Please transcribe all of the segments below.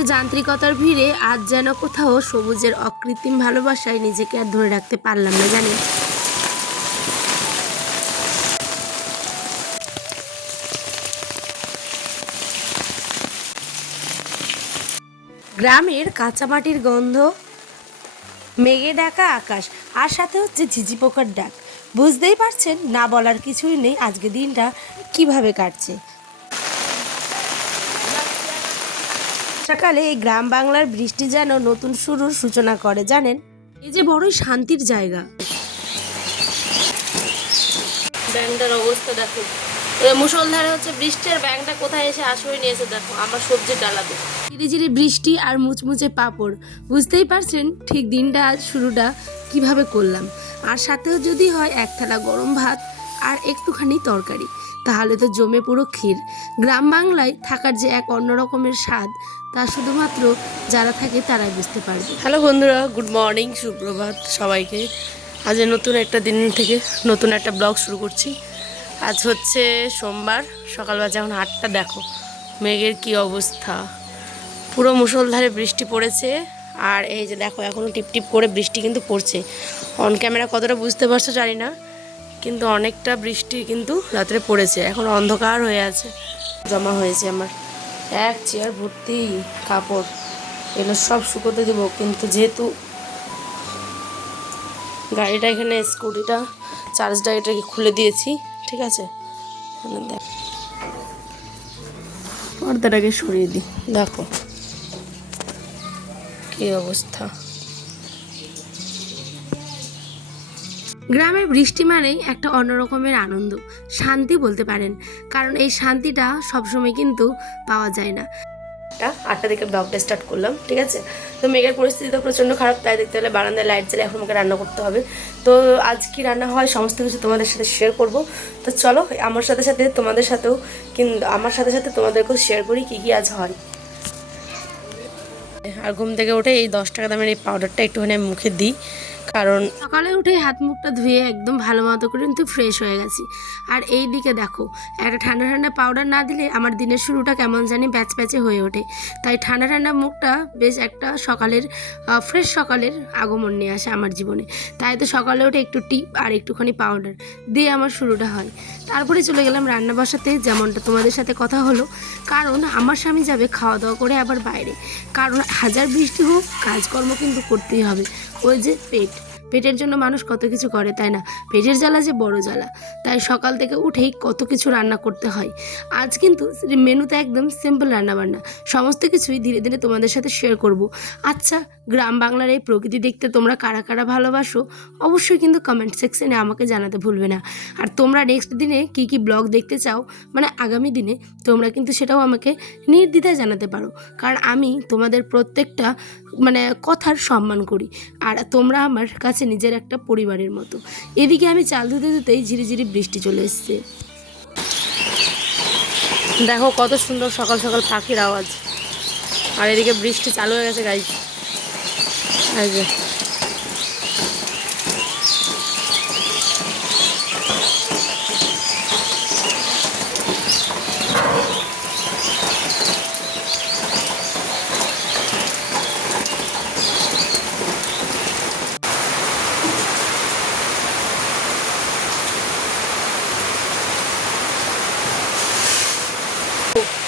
শহরের যান্ত্রিকতার ভিড়ে আজ যেন কোথাও সবুজের অকৃত্রিম ভালোবাসায় নিজেকে আর ধরে রাখতে পারলাম না, জানেন। গ্রামের কাঁচামাটির গন্ধ, মেঘে ঢাকা আকাশ, আর সাথে হচ্ছে ঝিঝি পোকার ডাক। বুঝতেই পারছেন, না বলার কিছুই নেই আজকে দিনটা কিভাবে কাটছে। সকালে এই গ্রাম বাংলার বৃষ্টি যেন নতুন শুরুর সূচনা করে, জানেন। এই যে বড়ই শান্তির জায়গা। ব্যাংকটার অবস্থা দেখো, মুষলধারে হচ্ছে বৃষ্টির ব্যাংকটা কোথায় এসে আশ্রয় নিয়েছে দেখো আমার সবজির ডালাতে। ঝিরিঝিরি বৃষ্টি আর মুচমুচে পাঁপড়, বুঝতেই পারছেন ঠিক দিনটা আজ শুরুটা কিভাবে করলাম। আর সাথেও যদি হয় এক থালা গরম ভাত আর একটুখানি তরকারি, তাহলে তো জমে পুরো ক্ষীর। গ্রাম বাংলায় থাকার যে এক অন্যরকমের স্বাদ, তা শুধুমাত্র যারা থাকে তারাই বুঝতে পারবে। হ্যালো বন্ধুরা, গুড মর্নিং, সুপ্রভাত সবাইকে। আজ নতুন একটা দিন থেকে নতুন একটা ব্লগ শুরু করছি। আজ হচ্ছে সোমবার, সকাল বাজে এখন 8টা। দেখো মেঘের কি অবস্থা, পুরো মুষলধারে বৃষ্টি পড়েছে। আর এই যে দেখো এখনও টিপটিপ করে বৃষ্টি কিন্তু পড়ছে। অন ক্যামেরা কতটা বুঝতে পারছো জানি না, কিন্তু অনেকটা বৃষ্টি কিন্তু রাত্রে পড়েছে। এখন অন্ধকার হয়ে আছে। জমা হয়েছে আমার এক চেয়ার ভর্তি কাপড়, এগুলো সব শুকোতে দেবো। কিন্তু যেহেতু গাড়িটা এখানে, স্কুটিটা চার্জটা এটাকে খুলে দিয়েছি, ঠিক আছে। দেখ পর্দাটাকে সরিয়ে দিই, দেখো কি অবস্থা। গ্রামের বৃষ্টি মানেই একটা অন্যরকমের আনন্দ, শান্তি বলতে পারেন। কারণ এই শান্তিটা সবসময় কিন্তু পাওয়া যায় না। 8টা থেকে ব্লগটা স্টার্ট করলাম, ঠিক আছে। তো মেঘের পরিস্থিতি তো প্রচণ্ড খারাপ, তাই দেখতে হলে বারান্দায় লাইট জ্বালে এখন আমাকে রান্না করতে হবে। তো আজ কি রান্না হয় সমস্ত কিছু তোমাদের সাথে শেয়ার করব। তো চলো আমার সাথে সাথে তোমাদের সাথেও, কিন্তু আমার সাথে সাথে তোমাদেরকেও শেয়ার করি কী কী আজ হয়। আর ঘুম থেকে উঠে এই 10 টাকা দামের এই পাউডারটা একটুখানি আমি মুখে দিই, কারণ সকালে উঠে হাত মুখটা ধুয়ে একদম ভালো মতো করে কিন্তু ফ্রেশ হয়ে গেছি। আর এই দিকে দেখো, একটা ঠান্ডা ঠান্ডা পাউডার না দিলে আমার দিনের শুরুটা কেমন জানি প্যাচ প্যাচে হয়ে ওঠে। তাই ঠান্ডা ঠান্ডা মুখটা বেশ একটা সকালের ফ্রেশ সকালের আগমন নিয়ে আসে আমার জীবনে। তাই তো সকালে উঠে একটু টিপ আর একটুখানি পাউডার দিয়ে আমার শুরুটা হয়। তারপরে চলে গেলাম রান্না বসাতে, যেমনটা তোমাদের সাথে কথা হলো। কারণ আমার স্বামী যাবে খাওয়া দাওয়া করে আবার বাইরে। কারণ হাজার বৃষ্টি হোক, কাজকর্ম কিন্তু করতেই হবে। ওই যে পেটের জন্য মানুষ কত কিছু করে, তাই না। পেটের জ্বালা যে বড় জ্বালা, তাই সকাল থেকে উঠেই কত কিছু রান্না করতে হয়। আজ কিন্তু মেনুতে একদম সিম্পল রান্নাবান্না, সমস্ত কিছুই ধীরে ধীরে তোমাদের সাথে শেয়ার করব। আচ্ছা, গ্রাম বাংলার এই প্রকৃতি দেখতে তোমরা কারা কারা ভালোবাসো অবশ্যই কিন্তু কমেন্ট সেকশনে আমাকে জানাতে ভুলবে না। আর তোমরা নেক্সট দিনে কি কি ব্লগ দেখতে চাও, মানে আগামী দিনে, তোমরা কিন্তু সেটাও আমাকে নির্দ্বিধায় জানাতে পারো। কারণ আমি তোমাদের প্রত্যেকটা কথার সম্মান করি, আর তোমরা আমার কাছে নিজের একটা পরিবারের মতো। এদিকে আমি চাল ধুতে ধুতেই ঝিরিঝিরি বৃষ্টি চলে এসছে। দেখো কত সুন্দর সকাল সকাল পাখির আওয়াজ, আর এদিকে বৃষ্টি চালু হয়ে গেছে গাইজ। এই যে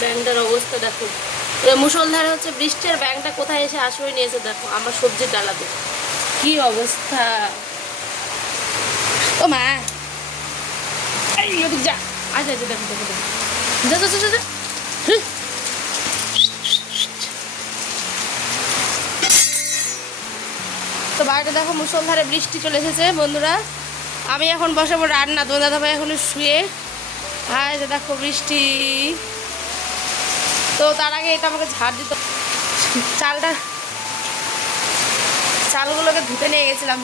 ব্যাংকটার অবস্থা দেখো, মুষলধারে হচ্ছে বৃষ্টির ব্যাংকটা কোথায় এসে আশ্রয় নিয়েছে দেখো আমার সবজির ডালাতে। কি অবস্থা। ও মা, যা আচ্ছা আচ্ছা, দেখো দেখো দেখো, যা যা যা যা। তো বাইরে দেখো মুষলধারে বৃষ্টি চলে এসেছে বন্ধুরা। আমি এখন বসাবো রান্না, তোমার দাদাভাই এখনো শুয়ে। হ্যাঁ যে দেখো বৃষ্টি। তো তার আগে এটা আমাকে ঝাড় দিত। চালগুলোকে ধুতে নিয়ে গেছিলাম,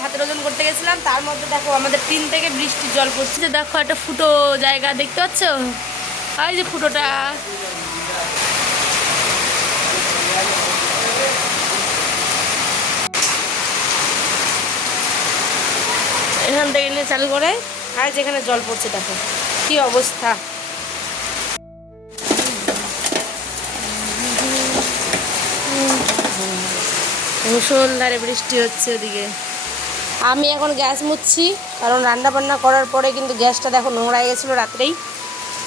ভাতের ওজন করতে গেছিলাম। তার মধ্যে দেখো আমাদের টিন থেকে বৃষ্টির জল পড়ছে। যে দেখো একটা ফুটো জায়গা দেখতে পাচ্ছ, ওই যে ফুটোটা। এখান থেকে নিয়ে চালু করে, আর যেখানে জল পড়ছে দেখো কি অবস্থা। মুষলধারে বৃষ্টি হচ্ছে ওদিকে। আমি এখন গ্যাস মুছছি, কারণ রান্না বান্না করার পরে কিন্তু গ্যাসটা দেখো নোংরা হয়ে গেছিলো রাত্রেই,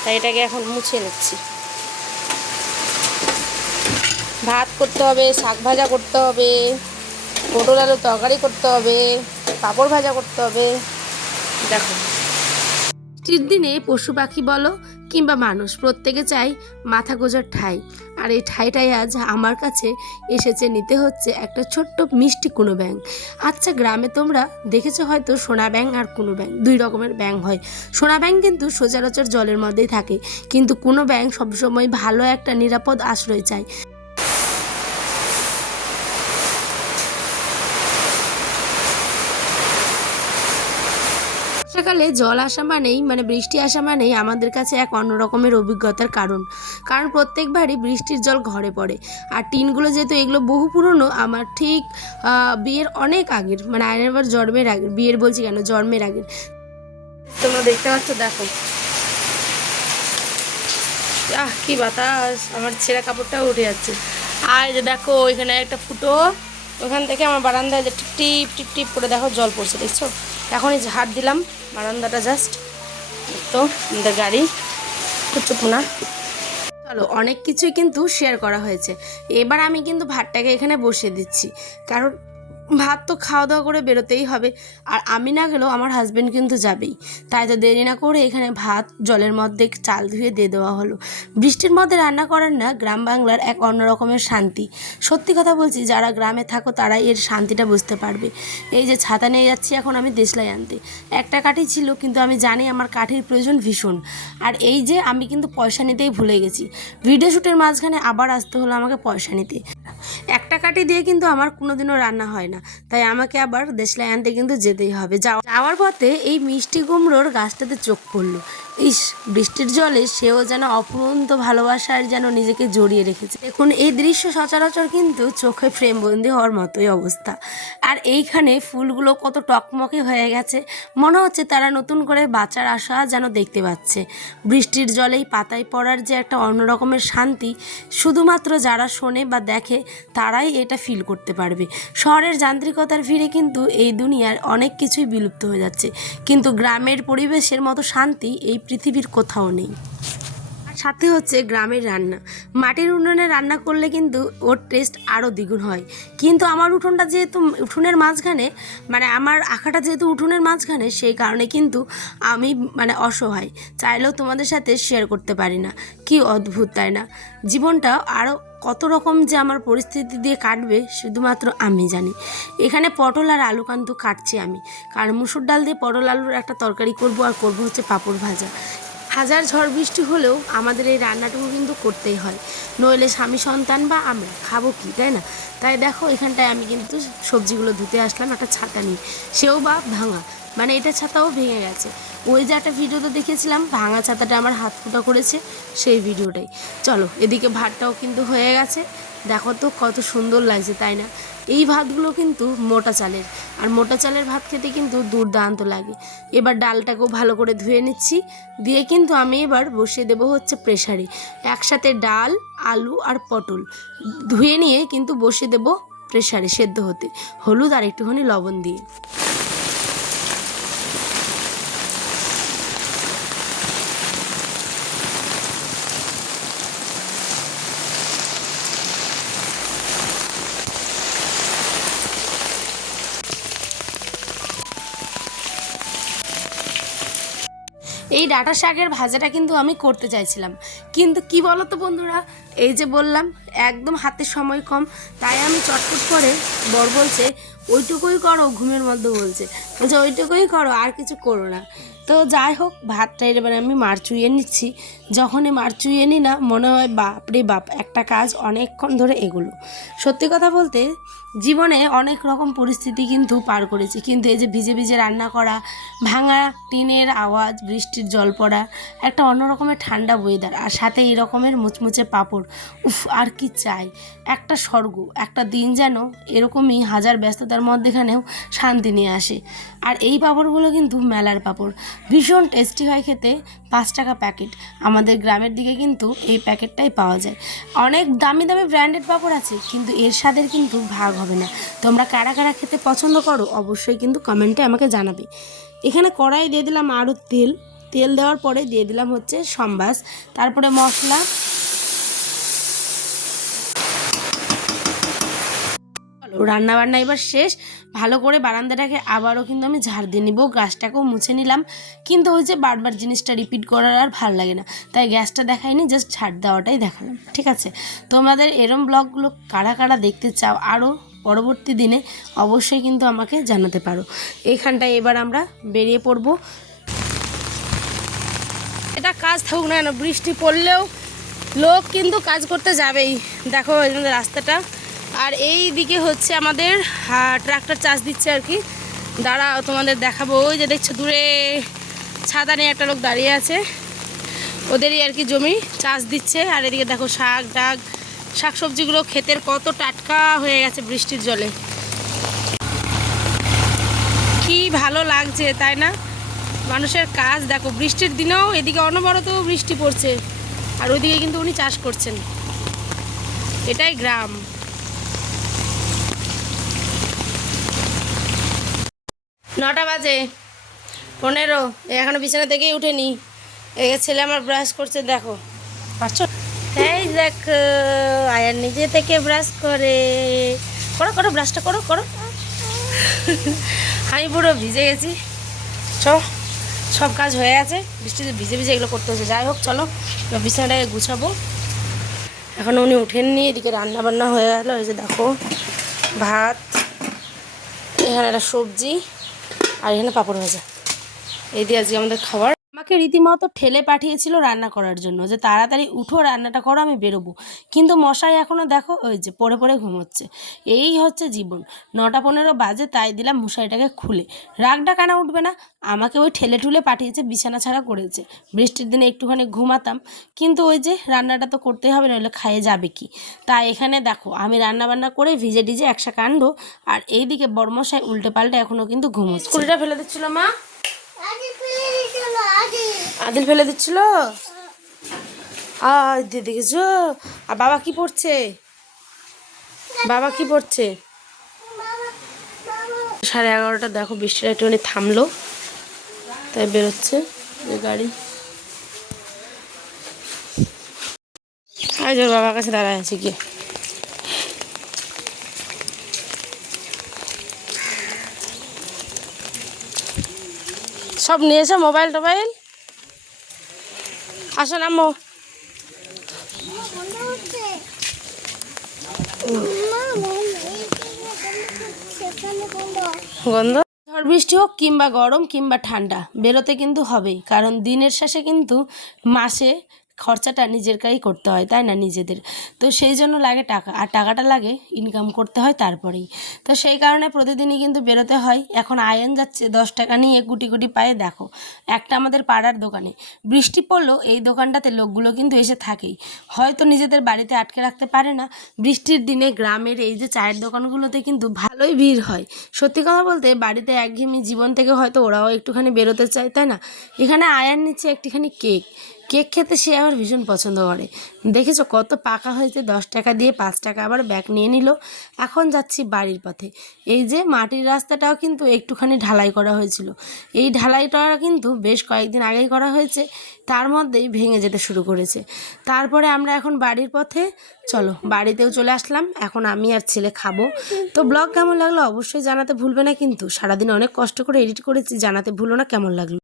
তাই এটাকে এখন মুছে নিচ্ছি। ভাত করতে হবে, শাক ভাজা করতে হবে, পটল আলু তরকারি করতে হবে, পাঁপড় ভাজা করতে হবে। দেখো, বৃষ্টির দিনে পশু পাখি বলো কিংবা মানুষ, প্রত্যেকে চাই মাথা গোজার ঠাঁই। আর এই ঠাঁইটাই আজ আমার কাছে এসেছে, নিতে হচ্ছে একটা ছোট্ট মিষ্টি কোনো ব্যাঙ। আচ্ছা, গ্রামে তোমরা দেখেছো হয়তো সোনা ব্যাঙ আর কোনো ব্যাঙ, দুই রকমের ব্যাঙ হয়। সোনা ব্যাঙ কিন্তু সচরাচর জলের মধ্যেই থাকে, কিন্তু কোনো ব্যাঙ সবসময় ভালো একটা নিরাপদ আশ্রয় চায়। বর্ষাকালে জল আসা মানেই বৃষ্টি আসা মানেই আমাদের কাছে এক অন্যরকমের অভিজ্ঞতার কারণ প্রত্যেকবারই বৃষ্টির জল ঘরে পড়ে। আর টিনগুলো যেহেতু এগুলো বহু পুরনো, আমার ঠিক বিয়ের অনেক আগের, আয়নার জন্মের আগের, বিয়ের বলছি কেন, জন্মের আগের। তোমরা দেখতে পাচ্ছ, দেখো কি বাতাস, আমার ছেঁড়া কাপড়টাও উঠে যাচ্ছে। আর যে দেখো এখানে একটা ফুটো, ওখান থেকে আমার বারান্দায় যে টিপ টিপ টিপ টিপ করে দেখো জল পড়ছে, দেখছো? এখনই ঝাড় দিলাম বারান্দাটা, জাস্ট তো আমাদের গাড়ি চুপ না। চলো, অনেক কিছুই কিন্তু শেয়ার করা হয়েছে। এবার আমি কিন্তু ভাতটাকে এখানে বসিয়ে দিচ্ছি, কারণ ভাত তো খাওয়া দাওয়া করে বেরোতেই হবে, আর আমি না গেলেও আমার হাজব্যান্ড কিন্তু যাবেই। তাই তো দেরি না করে এখানে ভাত জলের মধ্যে চাল ধুয়ে দিয়ে দেওয়া হলো। বৃষ্টির মধ্যে রান্না করার না গ্রাম বাংলার এক অন্যরকমের শান্তি। সত্যি কথা বলছি, যারা গ্রামে থাকো তারাই এর শান্তিটা বুঝতে পারবে। এই যে ছাতা নিয়ে যাচ্ছি এখন আমি দেশলাই আনতে, একটা কাঠি ছিল, কিন্তু আমি জানি আমার কাঠির প্রয়োজন ভীষণ। আর এই যে আমি কিন্তু পয়সা নিতেই ভুলে গেছি, ভিডিও শ্যুটের মাঝখানে আবার আসতে হলো আমাকে পয়সা নিতে। একটা কাঠি দিয়ে কিন্তু আমার কোনোদিনও রান্না হয় না, তাই আমাকে আবার দেশলাই আনতে কিন্তু যেতেই হবে। যাওয়ার পথে এই মিষ্টি কুমড়োর গাছটাতে চোখ পড়লো। ইস, বৃষ্টির জলে সেও যেন অফুরন্ত ভালোবাসার যেন নিজেকে জড়িয়ে রেখেছে। দেখুন, এই দৃশ্য সচরাচর কিন্তু চোখে ফ্রেমবন্দি হওয়ার মতোই অবস্থা। আর এইখানে ফুলগুলো কত টকমকে হয়ে গেছে, মনে হচ্ছে তারা নতুন করে বাঁচার আশা যেন দেখতে পাচ্ছে। বৃষ্টির জলেই পাতায় পড়ার যে একটা অন্যরকমের শান্তি, শুধুমাত্র যারা শোনে বা দেখে তারাই এটা ফিল করতে পারবে। শহরের যান্ত্রিকতার ভিড়ে কিন্তু এই দুনিয়ার অনেক কিছুই বিলুপ্ত হয়ে যাচ্ছে, কিন্তু গ্রামের পরিবেশের মতো শান্তি এই পৃথিবীর কোথাও নেই। আর সাথে হচ্ছে গ্রামের রান্না, মাটির উনুনে রান্না করলে কিন্তু ওর টেস্ট আরও দ্বিগুণ হয়। কিন্তু আমার উঠোনটা যেহেতু উঠোনের মাঝখানে, আমার আঁকাটা যেহেতু উঠোনের মাঝখানে, সেই কারণে কিন্তু আমি অসহায়, চাইলেও তোমাদের সাথে শেয়ার করতে পারি না। কি অদ্ভুত, তাই না? জীবনটা আরও কত রকম যে আমার পরিস্থিতি দিয়ে কাটবে শুধুমাত্র আমি জানি। এখানে পটল আর আলু কান্তু কাটছি আমি, কারণ মুসুর ডাল দিয়ে পটল আলুর একটা তরকারি করব, আর করব হচ্ছে পাঁপড় ভাজা। হাজার ঝড় বৃষ্টি হলেও আমাদের এই রান্নাটুকু কিন্তু করতেই হয়, নইলে স্বামী সন্তান বা আমরা খাবো কি, তাই না? তাই দেখো এখানটায় আমি কিন্তু সবজিগুলো ধুতে আসলাম একটা ছাতা নিয়ে, সেও বা ভাঙা, এটা ছাতাও ভেঙে গেছে। ওই যে একটা ভিডিওতে দেখেছিলাম ভাঙা ছাতাটা আমার হাত ফুটা করেছে, সেই ভিডিওটাই। চলো, এদিকে ভাতটাও কিন্তু হয়ে গেছে, দেখো তো কত সুন্দর লাগছে, তাই না? এই ভাতগুলো কিন্তু মোটা চালের, আর মোটা চালের ভাত খেতে কিন্তু দুর্দান্ত লাগে। এবার ডালটাকেও ভালো করে ধুয়ে নিচ্ছি, দিয়ে কিন্তু আমি এবার বসিয়ে দেবো হচ্ছে প্রেসারে। একসাথে ডাল, আলু আর পটল ধুয়ে নিয়ে কিন্তু বসিয়ে দেবো প্রেসারে সেদ্ধ হতে, হলুদ আর একটুখানি লবণ দিয়ে। এই ডাঁটা শাকের ভাজাটা কিন্তু আমি করতে চাইছিলাম, কিন্তু কি বলো তো বন্ধুরা, এই যে বললাম একদম হাতে সময় কম, তাই আমি চটপট করে বর বলছে ওইটুকুই করো, ঘুমের মধ্যে বলছে ওইটুকুই করো, আর কিছু করো না। তো যাই হোক, ভাতটা এবারে আমি মার চুইয়ে নিচ্ছি। যখনই মার চুইয়ে নিই না, মনে হয় বাপ রে বাপ, একটা কাজ অনেকক্ষণ ধরে এগুলো। সত্যি কথা বলতে জীবনে অনেক রকম পরিস্থিতি কিন্তু পার করেছি, কিন্তু এই যে ভিজে ভিজে রান্না করা, ভাঙা টিনের আওয়াজ, বৃষ্টির জল পড়া, একটা অন্য রকমের ঠান্ডা ওয়েদার, আর সাথে এই রকমের মুচমুচে পাঁপড়, উফ, আর কি চাই? একটা স্বর্গ। একটা দিন যেন এরকমই হাজার ব্যস্ততা ব্যস্ততার মধ্যেখানেও শান্তি নিয়ে আসে। আর এই পাঁপড়গুলো কিন্তু মেলার পাঁপড়, ভীষণ টেস্টি হয় খেতে, 5 টাকা প্যাকেট। আমাদের গ্রামের দিকে কিন্তু এই প্যাকেটটাই পাওয়া যায়। অনেক দামি দামি ব্র্যান্ডেড পাঁপড় আছে, কিন্তু এর স্বাদের কিন্তু ভাগ হবে না। তোমরা কারা কারা খেতে পছন্দ করো অবশ্যই কিন্তু কমেন্টে আমাকে জানাবে। এখানে কড়াই দিয়ে দিলাম আরও তেল দেওয়ার পরে দিয়ে দিলাম হচ্ছে সম্বাস, তারপরে মশলা। রান্না বান্না এবার শেষ। ভালো করে বারান্দাটাকে আবারও কিন্তু আমি ঝাড় দিয়ে নিব, গাছটাকেও মুছে নিলাম। কিন্তু ওই যে বারবার জিনিসটা রিপিট করার আর ভাল লাগে না, তাই গ্যাসটা দেখাইনি, জাস্ট ঝাড় দেওয়াটাই দেখালাম। ঠিক আছে, তোমাদের এরম ব্লগগুলো কারা কারা দেখতে চাও আরও পরবর্তী দিনে অবশ্যই কিন্তু আমাকে জানাতে পারো। এইখানটায় এবার আমরা বেরিয়ে পড়ব। এটা কাজ থাকুক না কেন, বৃষ্টি পড়লেও লোক কিন্তু কাজ করতে যাবেই। দেখো আমাদের রাস্তাটা, আর এই দিকে হচ্ছে আমাদের ট্রাক্টর চাষ দিচ্ছে আর কি। দাঁড়াও তোমাদের দেখাবো। ওই যে দেখছো দূরে ছাতা নিয়ে একটা লোক দাঁড়িয়ে আছে, ওদেরই আর কি জমি চাষ দিচ্ছে। আর এদিকে দেখো শাক সবজিগুলো ক্ষেতের কত টাটকা হয়ে গেছে বৃষ্টির জলে, কি ভালো লাগছে তাই না? মানুষের কাজ দেখো, বৃষ্টির দিনেও এদিকে অনবরত বৃষ্টি পড়ছে, আর ওইদিকে কিন্তু উনি চাষ করছেন। এটাই গ্রাম। 9টা বাজে 15, এখনো বিছানা থেকেই উঠেনি। এই ছেলে আমার ব্রাশ করছে, দেখো পারছো? এই দেখো আয়ার নিজে থেকে ব্রাশ করে। করো করো, ব্রাশটা করো করো। আমি পুরো ভিজে গেছি। সব কাজ হয়ে গেছে, বৃষ্টিতে ভিজে ভিজে এগুলো করতে হচ্ছে। যাই হোক চলো বিছানাটাকে গুছাবো। এখন উনি উঠেননি, এদিকে রান্না বান্না হয়ে গেল। এই যে দেখো ভাত, এখানে একটা সবজি, আর এখানে পাঁপড় ভাজা। এই দিয়ে আজকে আমাদের খাবার। আমাকে রীতিমতো ঠেলে পাঠিয়েছিল রান্না করার জন্য, যে তাড়াতাড়ি উঠো রান্নাটা করো, আমি বেরোবো। কিন্তু মশাই এখনও দেখো ওই যে পড়ে পড়ে ঘুমোচ্ছে। এই হচ্ছে জীবন। 9টা 15 বাজে, তাই দিলাম মশারিটাকে খুলে। রাগটা কেন উঠবে না? আমাকে ওই ঠেলে ঠুলে পাঠিয়েছে, বিছানা ছাড়া করেছে। বৃষ্টির দিনে একটুখানি ঘুমাতাম, কিন্তু ওই যে রান্নাটা তো করতেই হবে, নইলে খাইয়ে যাবে কি। তাই এখানে দেখো আমি রান্না বান্না করে ভিজে ডিজে একসা কাণ্ড। আর এইদিকে বড়মশাই উল্টে পাল্টে এখনও কিন্তু ঘুমোচ্ছে। স্কুলটা ফেলে দিচ্ছিল মা, আদিল ফেলে দিচ্ছিল। দিয়ে দেখেছো? আর বাবা কি পড়ছে? 11:30। দেখো বৃষ্টিটা একটুখানি থামলো, তাই বেরোচ্ছে যে গাড়ি। আজ ওর বাবার কাছে দাঁড়ায় আছে গিয়ে। সব নিয়েছে মোবাইল টোবাইল। আসো নামো। গন্ধ। ঝড় বৃষ্টি হোক কিংবা গরম কিংবা ঠান্ডা, বেরোতে কিন্তু হবেই, কারণ দিনের শেষে কিন্তু মাসে খরচাটা নিজেরকাই করতে হয়, তাই না? নিজেদের। তো সেই জন্য লাগে টাকা, আর টাকাটা লাগে ইনকাম করতে হয় তারপরেই। তো সেই কারণে প্রতিদিনই কিন্তু বেরোতে হয়। এখন আয়ন যাচ্ছে 10 টাকা নিয়ে গুটি গুটি পায়ে, দেখো একটা আমাদের পাড়ার দোকানে। বৃষ্টি পড়লেও এই দোকানটাতে লোকগুলো কিন্তু এসে থাকেই, হয়তো নিজেদের বাড়িতে আটকে রাখতে পারে না। বৃষ্টির দিনে গ্রামের এই যে চায়ের দোকানগুলোতে কিন্তু ভালোই ভিড় হয়। সত্যি কথা বলতে বাড়িতে একঘেয়েমি জীবন থেকে হয়তো ওরাও একটুখানি বেরোতে চায়, তাই না? এখানে আয়ার নিচ্ছে একটুখানি কেক খেতে, সে আবার ভীষণ পছন্দ করে। দেখেছো কত পাকা হয়েছে, 10 টাকা দিয়ে 5 টাকা আবার ব্যাগ নিয়ে নিল। এখন যাচ্ছি বাড়ির পথে। এই যে মাটির রাস্তাটাও কিন্তু একটুখানি ঢালাই করা হয়েছিল, এই ঢালাইটা কিন্তু বেশ কয়েকদিন আগেই করা হয়েছে, তার মধ্যেই ভেঙে যেতে শুরু করেছে। তারপরে আমরা এখন বাড়ির পথে, চলো বাড়িতেও চলে আসলাম। এখন আমি আর ছেলে খাবো। তো ব্লগ কেমন লাগলো অবশ্যই জানাতে ভুলবে না, কিন্তু সারাদিন অনেক কষ্ট করে এডিট করেছি, জানাতে ভুলো না কেমন লাগলো।